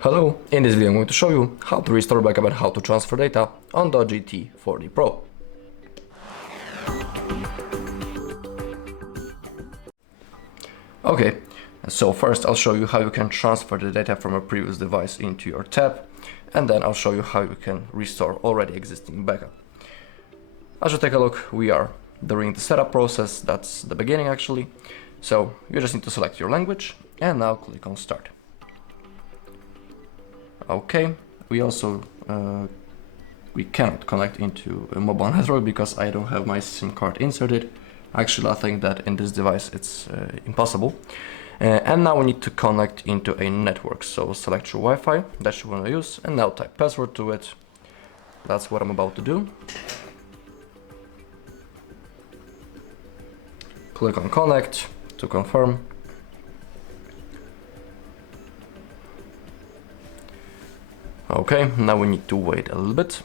Hello, in this video I'm going to show you how to restore backup and how to transfer data on DOOGEE T40 Pro. Okay, so first I'll show you how you can transfer the data from a previous device into your tab, and then I'll show you how you can restore already existing backup. As you take a look, we are during the setup process, that's the beginning actually. So you just need to select your language and now click on start. Okay, we also we cannot connect into a mobile network because I don't have my SIM card inserted. Actually, I think that in this device it's impossible. And now we need to connect into a network. So select your Wi-Fi that you want to use and now type password to it. That's what I'm about to do. Click on connect to confirm. Okay, now we need to wait a little bit.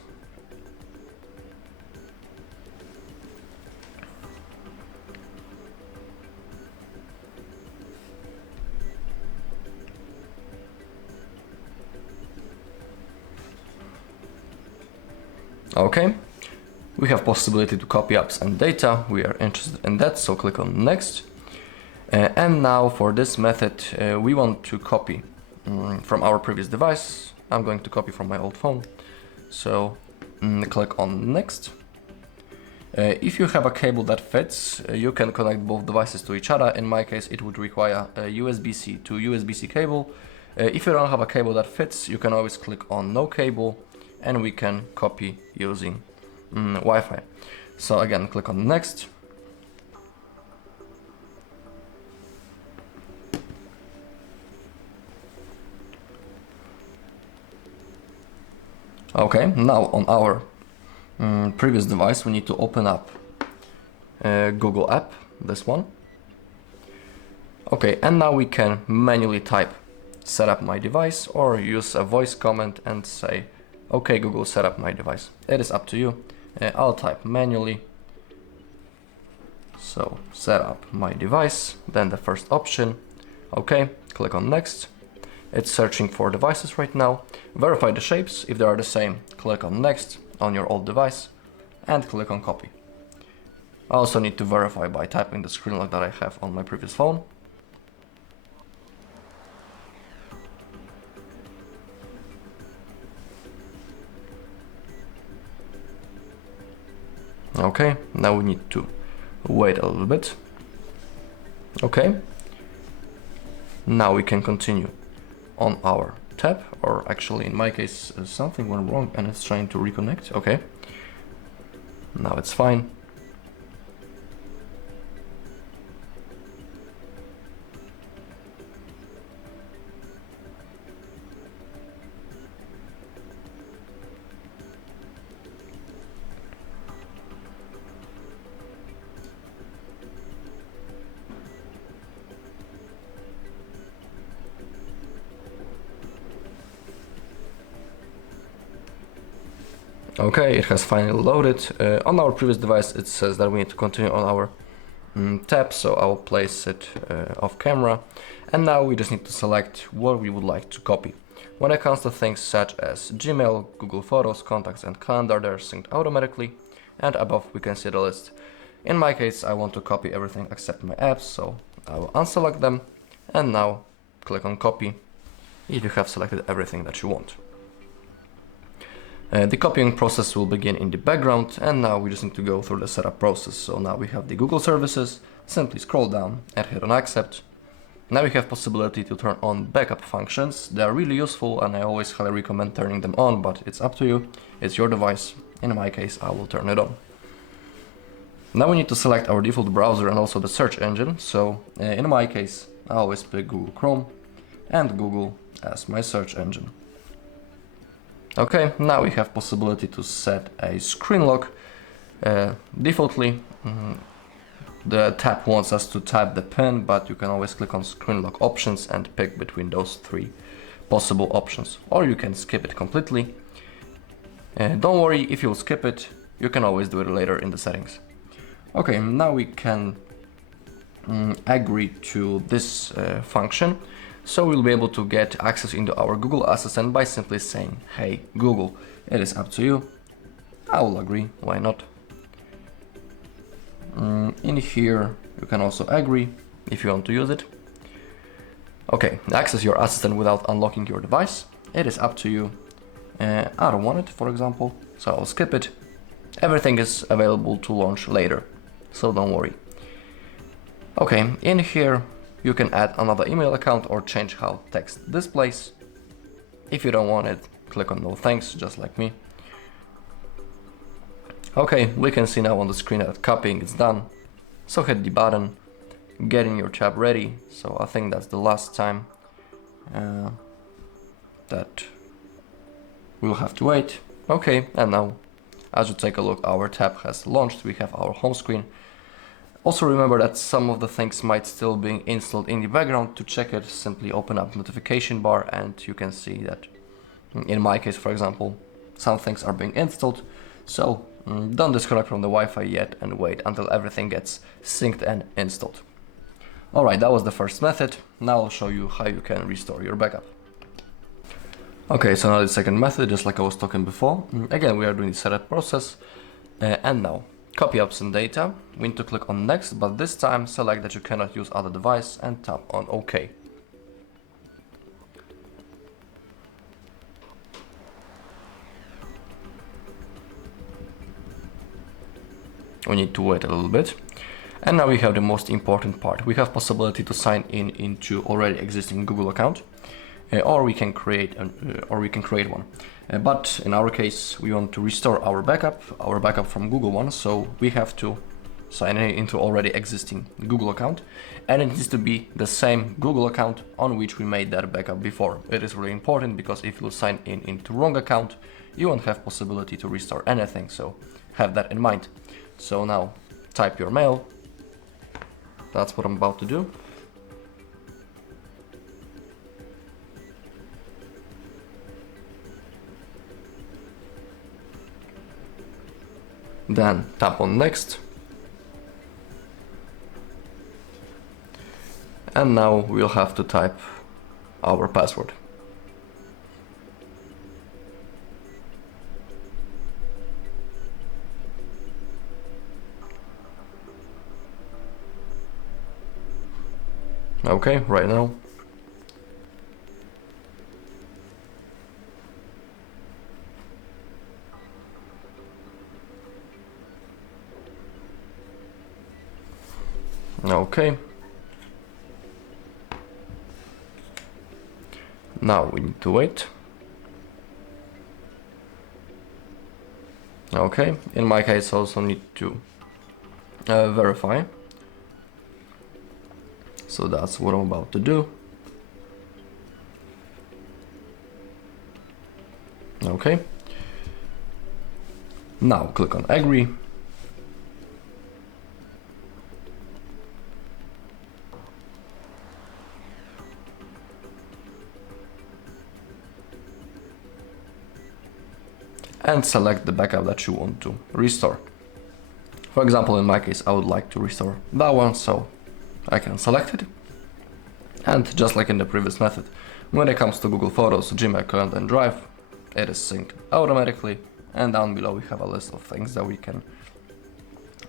Okay, we have possibility to copy apps and data. We are interested in that, so click on next. And now for this method, we want to copy from our previous device. I'm going to copy from my old phone, so click on next. If you have a cable that fits, you can connect both devices to each other. In my case, it would require a USB-C to USB-C cable. If you don't have a cable that fits, you can always click on no cable and we can copy using Wi-Fi. So again, click on next. Okay, now on our previous device, we need to open up Google app, this one. Okay, and now we can manually type set up my device or use a voice command and say, okay, Google, set up my device. It is up to you. I'll type manually. So set up my device, then the first option. Okay, click on next. It's searching for devices right now. Verify the shapes. If they are the same, click on next on your old device and click on copy. I also need to verify by typing the screen lock that I have on my previous phone. Okay, now we need to wait a little bit. Okay, now we can continue on our tab, or actually in my case something went wrong and it's trying to reconnect. Okay, now it's fine. Okay, it has finally loaded. On our previous device it says that we need to continue on our tab, so I'll place it off camera. And now we just need to select what we would like to copy. When it comes to things such as Gmail, Google Photos, Contacts and Calendar, they're synced automatically. And above we can see the list. In my case, I want to copy everything except my apps, so I will unselect them. And now click on copy if you have selected everything that you want. The copying process will begin in the background, and now we just need to go through the setup process. So now we have the Google services, simply scroll down and hit on accept. Now we have possibility to turn on backup functions. They are really useful and I always highly recommend turning them on, but it's up to you, it's your device. In my case, I will turn it on. Now we need to select our default browser and also the search engine. So in my case, I always pick Google Chrome and Google as my search engine. Okay, now we have possibility to set a screen lock. Defaultly, the tab wants us to type the PIN, but you can always click on screen lock options and pick between those three possible options, or you can skip it completely. Don't worry, if you'll skip it, you can always do it later in the settings. Okay, now we can agree to this function. So we'll be able to get access into our Google Assistant by simply saying, "Hey Google." It is up to you. I will agree, why not? In here, you can also agree if you want to use it. Okay, access your assistant without unlocking your device. It is up to you. I don't want it, for example, so I'll skip it. Everything is available to launch later, so don't worry. Okay, in here, you can add another email account or change how text displays. If you don't want it, click on no thanks, just like me. Okay, we can see now on the screen that copying is done. So hit the button, getting your tab ready. So I think that's the last time that we'll have to wait. Okay, and now as you take a look, our tab has launched. We have our home screen. Also remember that some of the things might still be installed in the background. To check it, simply open up notification bar and you can see that in my case, for example, some things are being installed. So don't disconnect from the Wi-Fi yet and wait until everything gets synced and installed. Alright, that was the first method. Now I'll show you how you can restore your backup. Okay, so now the second method, just like I was talking before. Again, we are doing the setup process. And now, copy apps and data. We need to click on next, but this time select that you cannot use other device and tap on OK. We need to wait a little bit. And now we have the most important part. We have possibility to sign in into already existing Google account, or we can create one. But in our case, we want to restore our backup from Google one. So we have to sign in into already existing Google account, and it needs to be the same Google account on which we made that backup before. It is really important because if you sign in into wrong account, you won't have possibility to restore anything. So have that in mind. So now type your mail. That's what I'm about to do. Then tap on next. And now we'll have to type our password. Okay, right now. Okay. Now we need to wait. Okay, in my case also need to verify. So that's what I'm about to do. Okay. Now click on agree. And select the backup that you want to restore. For example, in my case, I would like to restore that one, so I can select it. And just like in the previous method, when it comes to Google Photos, Gmail account and Drive, it is synced automatically. And down below we have a list of things that we can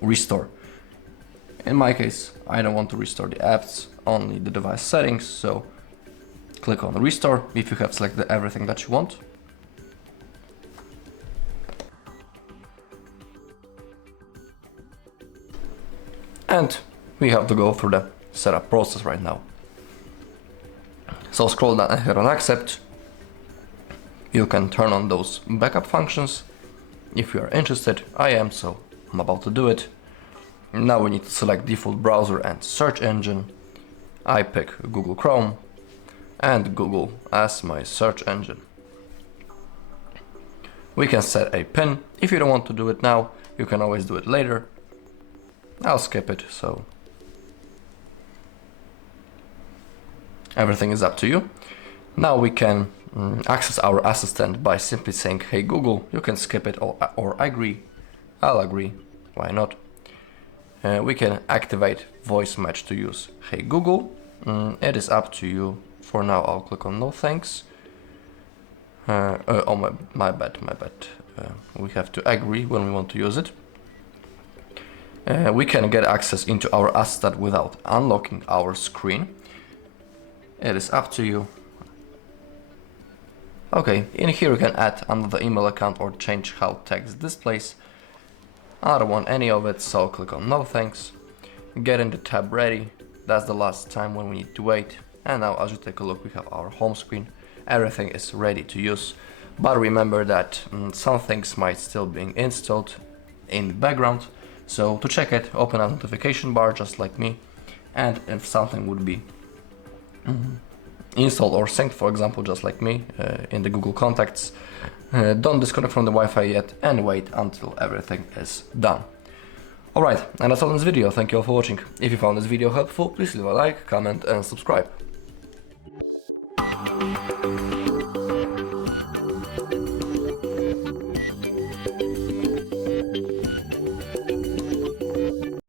restore. In my case, I don't want to restore the apps, only the device settings, so click on restore if you have selected everything that you want. And we have to go through the setup process right now. So scroll down and hit on accept. You can turn on those backup functions. If you are interested, I am, so I'm about to do it. Now we need to select default browser and search engine. I pick Google Chrome and Google as my search engine. We can set a PIN. If you don't want to do it now, you can always do it later. I'll skip it, so everything is up to you. Now we can access our assistant by simply saying, hey Google. You can skip it or agree. I'll agree, why not? We can activate voice match to use hey Google. It is up to you For now, I'll click on no thanks. Oh, my bad. We have to agree when we want to use it. We can get access into our asset without unlocking our screen. It is up to you. Okay, in here you can add another email account or change how text displays. I don't want any of it, so I'll click on no thanks. Get in the tab ready. That's the last time when we need to wait. And now as you take a look, we have our home screen. Everything is ready to use. But remember that some things might still be installed in the background. So to check it, open a notification bar just like me. And if something would be installed or synced, for example, just like me, in the Google Contacts, don't disconnect from the Wi-Fi yet and wait until everything is done. Alright, and that's all in this video. Thank you all for watching. If you found this video helpful, please leave a like, comment and subscribe.